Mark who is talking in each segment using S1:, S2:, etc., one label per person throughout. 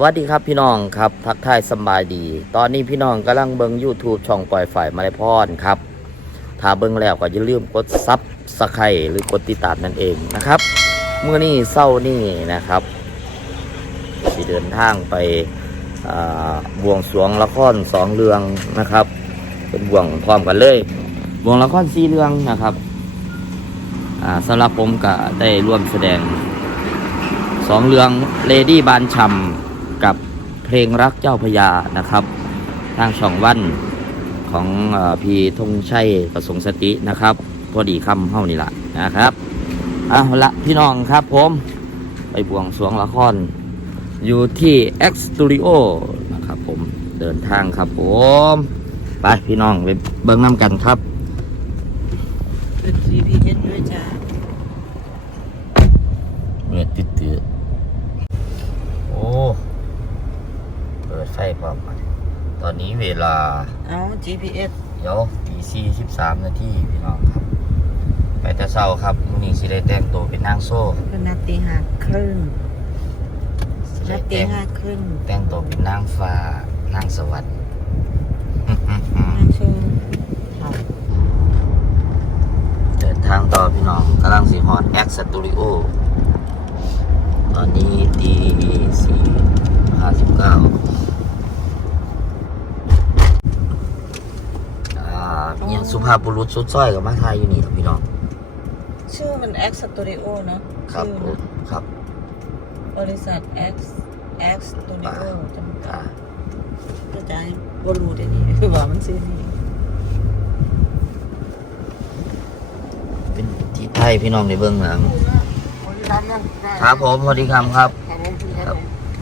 S1: สวัสดีครับพี่น้องครับทักทายสบายดี ตอนนี้พี่น้องกำลังเบิง YouTube ช่องปล่อยฝ่ายมาลายพรครับถ้าเบิงแล้วก็อย่าลืมกดซับสไครหรือกดติดตามนั่นเองนะครับเมื่อนี้เศร้านี่นะครับที่เดินทางไปบวงสรวงละครสองเรื่องนะครับ เป็นบวงพร้อมกันเลยบวงละครสี่เรื่องนะครับสำหรับผมก็ได้ร่วมแสดงสองเรื่องเลดี้บานชำ กับเพลงรักเจ้าพระยานะครับ ทางช่องวันของเออพี่ธงชัยประสงค์สตินะครับ พอดีคำเฮ้านี่ละนะครับเอาละพี่น้องครับผม ไปบวงสรวงละคร อยู่ที่ X Studio นะครับผมเดินทางครับผม ไปพี่น้องไปเบิ่งน้ำกันครับ
S2: เป็น GPS ด้วยจ้า
S1: เมื่อติดตืดโอ้ เปิดไฟพร้อมมา ตอนนี้เวลา
S2: เอา GPS
S1: เดี๋ยวตีสี่สิบสามนาทีพี่น้องครับ ไปแต่เช้าครับมื้อนี้สิได้แต่งตัวเป็นนางโซ่
S2: เป็นนาตีห้าครึ่ง
S1: สิ
S2: นา
S1: ได้
S2: ตี
S1: แต่ง
S2: ห้าครึ่ง
S1: แต่งตัวเป็นนางฟ้านางสวรรค์
S2: นั่งชมเอา
S1: เดินทางต่อพี่น้องกำลังสีฮอดแอคสตูดิโอตอนนี้ตีสี่ห้าสิบเก้าอ่าเนียงสุภาพบุรุษสุดซ้อยกับมาไทยอยู่นี่ครับพี่น้อง
S2: ชื่อมัน X Studio เนอะ
S1: ครับ
S2: ชื่อ
S1: ผม
S2: นะครับบริษัท X X Studio จำกั
S1: อ่า
S2: ดกระจายบรูเดี๋ยวนี้คือว่ามันชื่อนี้
S1: เป็นที่ไทยพี่น้องในเบื้องหลังครับผมสวัสดีครับ ครับครับ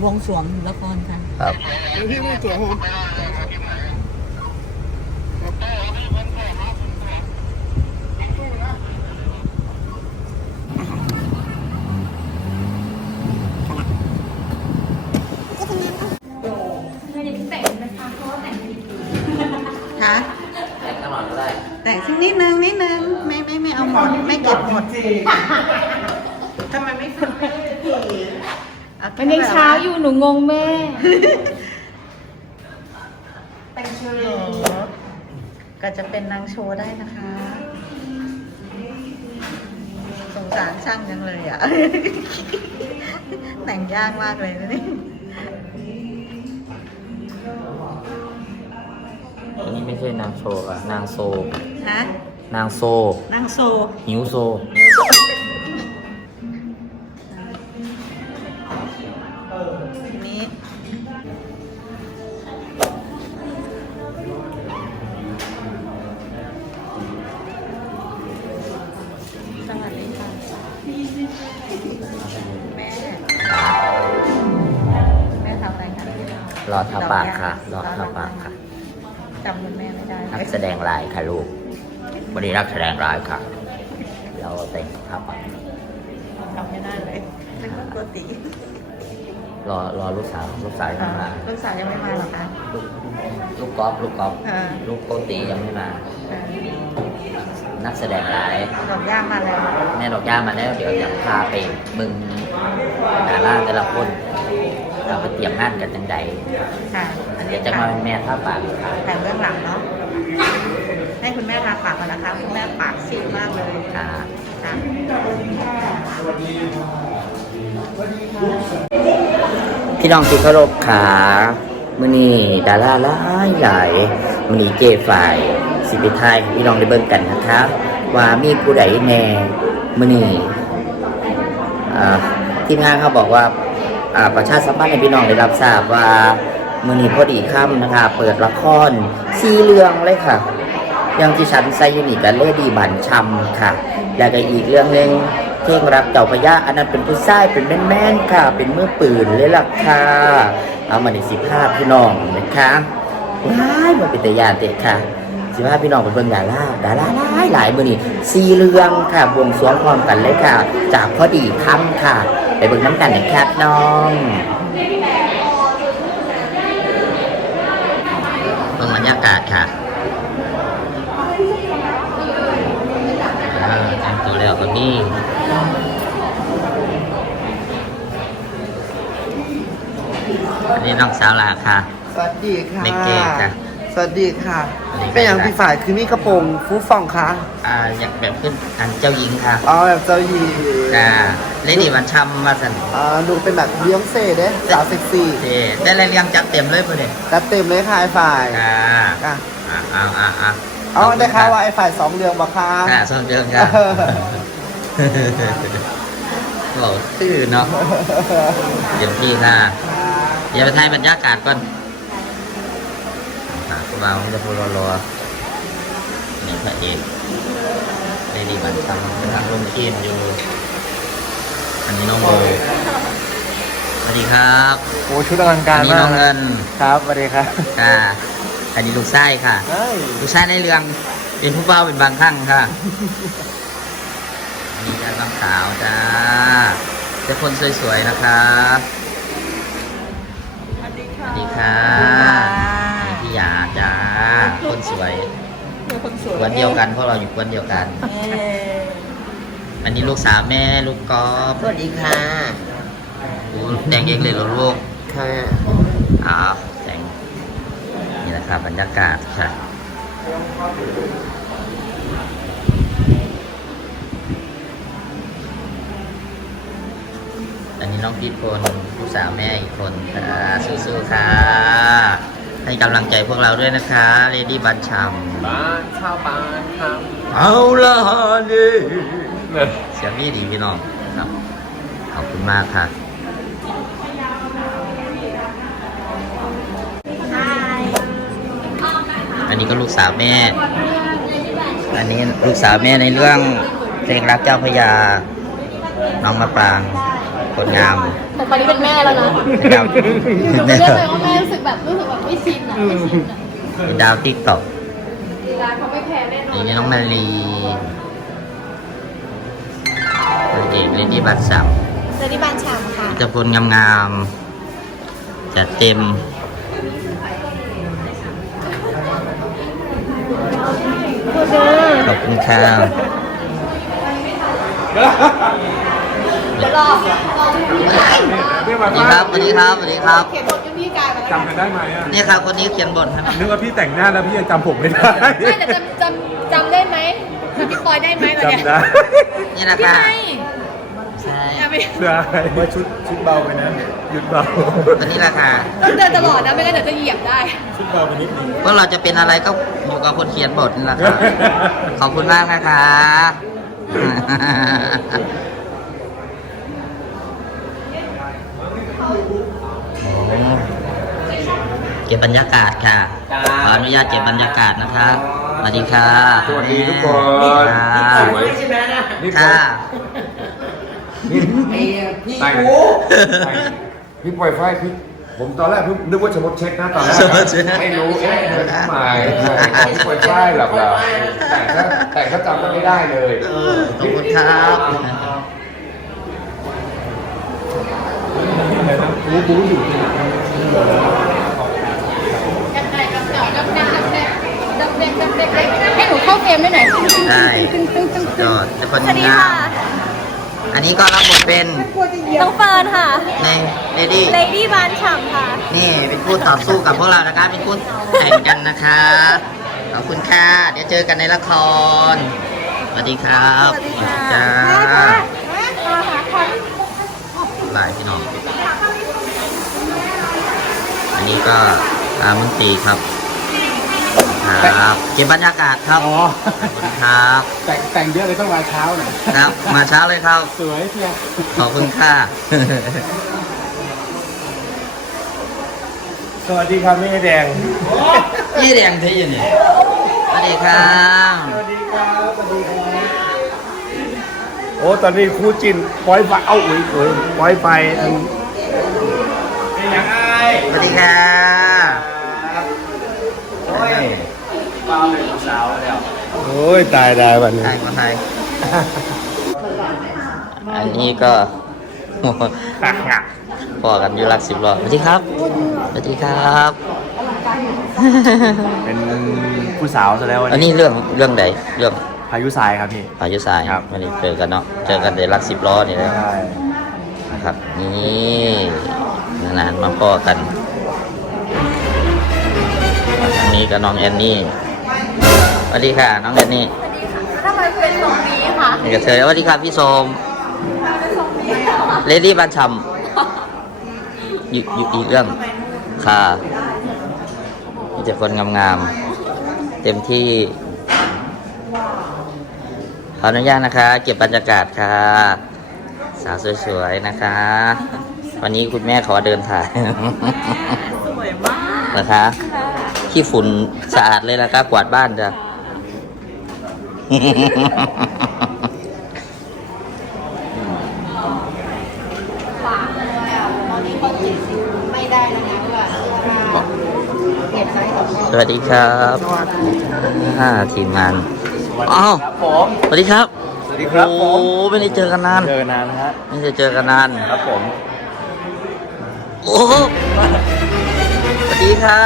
S2: วงสรวงละครค่ะ
S1: ครับ
S3: พี่ไม่สวยผม
S1: แต่งกันหน่อยก็ได้
S2: แต่งสักนิดนึงนิดนึงไม่ไม่ไม่เอาหมดไม่เก็บหมดทำไมไม่คนไม่เอา
S4: มันยังเช้าอยู่หนูงงแม่
S2: แต่งโชว์ก็จะเป็นนางโชว์ได้นะคะ สงสารช่างจังเลยอะ แต่งยากมากเลยนะนี่
S1: ไม่ใช่นางโชว์อะนางโซ
S2: ฮะ
S1: นางโซ
S2: นางโซ
S1: หิวโซ
S2: ทีนี้ สวัสดีค่ะ แม่ แม่ทำอะไรคะ
S1: รอทาปากค่ะ รอทาปากค่ะ
S2: จำคุณแม่ไม่ได้เล
S1: นัก
S2: ย
S1: แสดงลายค่ะลูก วันนี้นักแสดงลายค่ะ เราแต่งทาปาก
S2: จำไม่ได้เลยนึกว่าปกติ
S1: รอรอลูกสาวลูกสาวยังไม่มา
S2: ลูกสาวยังไม่มาหรอคะ
S1: ลูกลูกกอล์ฟลูกกอล์ฟ
S2: อ่า
S1: ลูกโกตียังไม่มา
S2: เออ
S1: นักแสดงลาย
S2: ดอกย่างมาแล้ว
S1: แม่ดอกย่ามาแล้วเดี๋ยวจะพาไปมึงดาราแต่ละคนเราไปเตรียมงานกันจังใด
S2: ค่ะอัน
S1: เดี๋
S2: นี้
S1: ยวจะ
S2: ถ่า
S1: มายแม่ท่าปากค่ะ
S2: ถ่ายเบื้องหลังเนาะให้คุณแม่ทาปากก่อนนะคะคุณแม่ปากซีดมากเลย
S1: ค่ะ
S2: ค่ะ
S1: พี่น้องที่เคารพขามื่อนี้ดาราหลายหลายมื่อนี้เจฝ่ายสิบิทายให้พี่น้องได้เบิ่งกันนะครับ ว่ามีผู้ใดแน่มื่อนี้อ่าทีมงานเขาบอกว่าอ่าประชาสัมพันธ์ให้พี่น้องได้รับทราบว่า มือนี้พอดีค่ำนะคะ เปิดละครซีเรื่องเลยค่ะย่างที่ฉันใส่อยูนิกับเลดีบันชำค่ะ แล้วก็อีกเรื่องหนึ่งเพลงรักเจ้าพระยาอันนั้นเป็นผู้ชายเป็นแม่นๆค่ะ เป็นมือปืนเลยล่ะค่ะ เอามาในสิภาพพี่น้องนะคะว้ายมันเป็นตยานเด็กค่ะสิภาพพี่น้องเป็นเบิ่งดาราดาราหลายหลายมือนี่สีเรื่องค่ะบวงสรวงพร้อมกันเลยค่ะ จากพอดีค่ำค่ะ ไปเบิ่งน้ำกันนะครับน้อง เบิ่งบรรยากาศค่ะอ่าแต่งตัวแล้วก็มีอันนี้น้องสาวหลาค่ะ
S3: สวัสดีค่ะ
S1: เมกเก้ค่ะ
S3: สวัสดีค่ะ
S1: สวัสดีค่ะ
S3: เป็นอย่างพี่ฝ่ายคือมีกระโปรงฟูฟองค่ะ
S1: อ่าอยากแบบขึ้นอันเจ้าหญิงค่ะ
S3: อ๋อแบบเจ้าหญิง
S1: จ้าเลดี้วันชัมมาสัน
S3: อ่าดูเป็นแบบเลี้ยงเซ่เด้สาวเซ็กซี่
S1: เท่ได้รายเรียงจัดเต็มเลยเพื่อน
S3: จัดเต็มเลยค่ะไอ้ฝ่าย
S1: ค่ะ
S3: ค่ะ
S1: อ่าอ่าอ่าอ่า
S3: เอาได้ข่าวว่าไอ้ฝ่ายสองเรืองบ่คะ
S1: ค่ะส่งเดิมค่ะบอกตื่นเนาะเดี๋ยวพี่ค่ะเดี๋ยวไปถ่ายบรรยากาศก่อน ค่ะคุณบ่าวผมจะพูดรอๆนี่พระเอกเลดี้วันชัมกำลังลงทีมอยู่ อันนี้น้องโบสวัสดีครับ
S3: โอ้ชุดอลังกา
S1: อั
S3: ร
S1: นนี้
S3: มา
S1: น้อง
S3: ก
S1: เงิน
S3: ครับสวัสดีครับ
S1: ค่ะ อันนี้ลูกไส้ค่ะ
S3: เฮ้ย
S1: ลูกชายในเรื่องเป็นผู้เฝ้าเป็นบางครั้งค่ะนี่จ้าน้องสาวจ้าเจ้าคนสวยๆนะครับสวัสดีค่ะนี่พี่หยาจ้า คนสวยกวนเดียวกันเพราะเราอยู่กวนเดียวกันอันนี้ลูกสาวแม่ลูกกอล์ฟ
S3: สวัสดีค่ะ
S1: โอ้แต่งเองเลยเหรอลูก
S3: ค่ะ
S1: อ้าวแต่งนี่แหละครับบรรยากาศค่ะอันนี้น้องพีทคนลูกสาวแม่อีกคนค่ะสู้ๆค่ะ ให้กำลังใจพวกเราด้วยนะคะเลดี้บันชัม
S3: บ้านชาวบ้านครับ
S1: เอาละนี่เสียงนี่ดีพี่น้องครับ ขอบคุณมากค่ะ อันนี้ก็ลูกสาวแม่ อันนี้ลูกสาวแม่ในเรื่องเพลงรักเจ้าพระยา น้องมะปรางคนงาม
S4: แต่ตอนนี้เป็นแม่แล้วนะ
S1: เป็นดาว
S4: หนูไม่เลือกเลยว่าแม่รู้สึกแบบรู้สึกแบบไม่ชินอะไม่ชินอะ
S1: เป็นดาวติ๊กต็อก
S4: ลีลาเขาไม่แพ้แน่นอ
S1: อัน
S4: น
S1: นี้น้องมารีพระเอกเลดี้บัตสับ
S4: เจอที่บ้านฉ่ำค่ะ
S1: จะพลงามๆจัดเต็มขอบคุณค่ะ
S4: เดี๋ยวรอ
S1: สวัสดีครับสวัสดีครับสวัสดีครับ
S4: เขียนบทยังพี่กายมาแล้ว
S5: จำกันได้ไหมอะ
S1: นี่ครับคนนี้เขียนบทให้
S5: นึกว่าพี่แต่งหน้าแล้วพี่ยังจำผมไม่ได้
S4: ไม่แต่จำจำจำได้ไหมจำพี่ปอยได้ไหมวันเนี้ย
S5: จำได้
S1: นี่นะ
S4: พี่
S1: คะ
S4: ไง
S1: ใช่
S4: เอาไป
S5: ได้ว่าชุดชุดเบาไปนะหยุดเบา
S1: คนนี้แหละค่ะ
S4: ต้องเดินตลอดนะไม่งั้นเดี๋ยวจะเหยียบได้
S5: ชุดเบาไปนิดนึง
S1: พวกเราจะเป็นอะไรก็อยู่กับคนเขียนบทนี่แหละค่ะขอบคุณมากนะคะ เก็บบรรยากาศค่ะ ขออนุญาตเก็บบรรยากาศนะคะสวัสดีค่ะ
S5: สวัสดีทุกคน
S1: ค่ะ
S5: สวยนี่
S1: ค่ะ
S3: พี่
S5: แต่ง
S3: กู
S5: แต่งพี่ปล่อยไฟพี่ผมตอนแรกเพิ่งนึกว่าชมดเช็คนะตอนแรก
S1: ชมดเช็ค
S5: ไม่รู้เอ๊ะเดินเข้ามาพี่ปล่อยไฟหรอกเหรอแต่ถ้าแต่ถ้าจำกันไม่ได้เลย
S1: เออขอบคุณครับ
S5: บูบูอยู่
S4: ยังไงกับเก่าดำแดงดำแดงดำ แดงดำแดงให้หนูเข้าเฟรมได้หน่อย
S1: ได้
S4: ตึ้งตึ้งตึ้ง
S1: ยอดจะคน
S4: สวัสดี
S1: งา
S4: ค่ะ
S1: มอันนี้ก็รับบทเป็น
S4: น้องเฟิร์นค่ะ
S1: ในเลดี้
S4: เลดี้บานฉ่ำค่ะ
S1: นี่เป็นคู่ต่อสู้กับพวกเรานะคะเป็นคู่แข่งกันนะคะขอบคุณค่ะเดี๋ยวเจอกันในละครสวัสดีครับ
S4: สวัสดีค่ะ
S1: จ้า
S4: ค่ะค่ะ
S1: หลายพี่น้อง อั นนี้ก็ตามมึงตรีครับครับ เก็บบรรยากาศครับ
S5: อ๋อ
S1: ขอบคุณครับ
S5: แต่งแต่งเยอะเลยต้องมาเช้าหน่อย
S1: ครับ มาเช้าเลยครับ
S5: สวยเชียว
S1: ขอบคุณค่ะ
S5: สวัสดีครับแม่แดง
S1: ยี่แดงเทอยู่นี่สวัสดีครับ
S5: สวัสดีครับ สวัสดีครับ โอ้ ตอนนี้ครูจินปล่อยไฟ เอ้าอุ้ยอุ้ยปล่อยไฟอันเป็น ยังไง
S1: สวัสดีค่ะ
S5: โอ้ยปลาเป็นสาวแล้วโอ้ยตายได้วันนี้
S1: ไทยคนไทยอันนี้ก็พอกันอยู่หลักสิบรอบสวัสดีครับสวัสดีครับ
S5: เป็นผู้สาวซะแล้ววัน
S1: อัน
S5: นี้
S1: นี้เรื่องเรื่องไหนเรื่อง
S5: พายุทรายครับพี่
S1: พายุทราย
S5: ครับ
S1: วันนี้เจอกันเนาะเจอกันในหลักสิบล้อนี่แหละ
S5: ใช่
S1: นะครับนี่ นานมาพ่อกันทางนี้กับน้องแอนนี่สวัสดีค่ะ น้องแอนนี่
S6: ทำไมเป็นสรงนี้คะ
S1: นี่ก็เฉอสวัสดีค่ะพี่โสมเลดี้บันชำมอยู่อยู่อีกเรื่องค่ะมีแต่คนงามๆ เต็มที่ขออนุญาตนะคะ เก็บบรรยากาศค่ะ สาวสวยๆ นะคะ วันนี้คุณแม่ขอเดินถ่าย
S7: สวยมาก
S1: นะคะขี้ฝุ่นสะอาดเลยนะคะกวาดบ้านจ้ะ
S6: ฝากเลยอะตอนนี้เขาเจ็ดสิบไม่ได้แล้วนะว่าเปลี่ยนไซส์ของ
S1: สวัสดีครับห้าทีมงานอ้าว
S8: ครับผม
S1: สวัสดีครับ
S8: สวัสดีครับผ
S1: โอ้
S8: ม
S1: ไม่ได้เจอกันนาน
S8: เจอนานนะฮะ
S1: ไม่ได้เจอกันนาน
S8: ครับผม
S1: โอ้สวัสดีค่ะ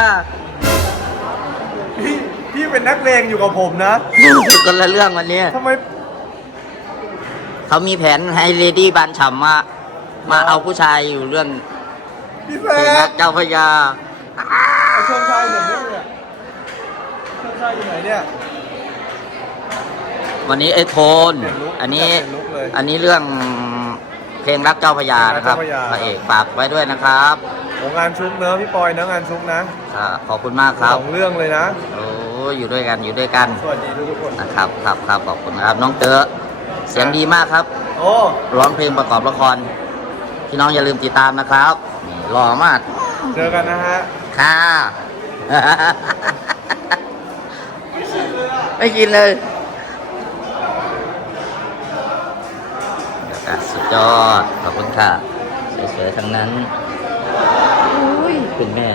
S8: พี่พี่เป็นนักเลงอยู่กับผมนะ
S1: คนละเรื่องวันนี้
S8: ทำไม
S1: เขามีแผนให้เลดี้บานฉ่ำมา มาเอาผู้ชายอยู่เรื่อง
S8: พี่แซ
S1: เพลงรั
S8: ก
S1: กเจ้าพระยา
S8: เชิญชายอยู่ไหนเนี่ยเชิญชายอยู่ไหนเนี่ย
S1: วันนี้ไอ้โทน
S8: เปลี่ยนลุค
S1: อันนี้
S8: เปลี่ยนลุคเลย
S1: อันนี้เรื่อง เพลงรักเจ้าพระยานะครับ
S8: เพลงรักเจ้าพระยา
S1: พระเอกฝากไว้ด้วยนะครับ
S8: โองานชุกเนอะพี่ปอยเนอะงานชุกนะ
S1: อ่าขอบคุณมากครับ
S8: สองเรื่องเลยนะ
S1: โอ้อยู่ด้วยกันอยู่ด้วยกัน
S8: สวัสดีทุกๆคน
S1: นะครับครับครับขอบคุณครับน้องเต๋อเสียงดีมากครับ
S8: โอ้
S1: ร้องเพลงประกอบละครพี่น้องอย่าลืมติดตามนะครับนี่หล่อมาก
S8: เจอกันนะฮะ
S1: ค่ะ ไม่กินเลย บรรยากาศสุดยอด ขอบคุณค่ะ สวยๆ ทั้งนั้น
S6: อุ้ย
S1: คุณแม่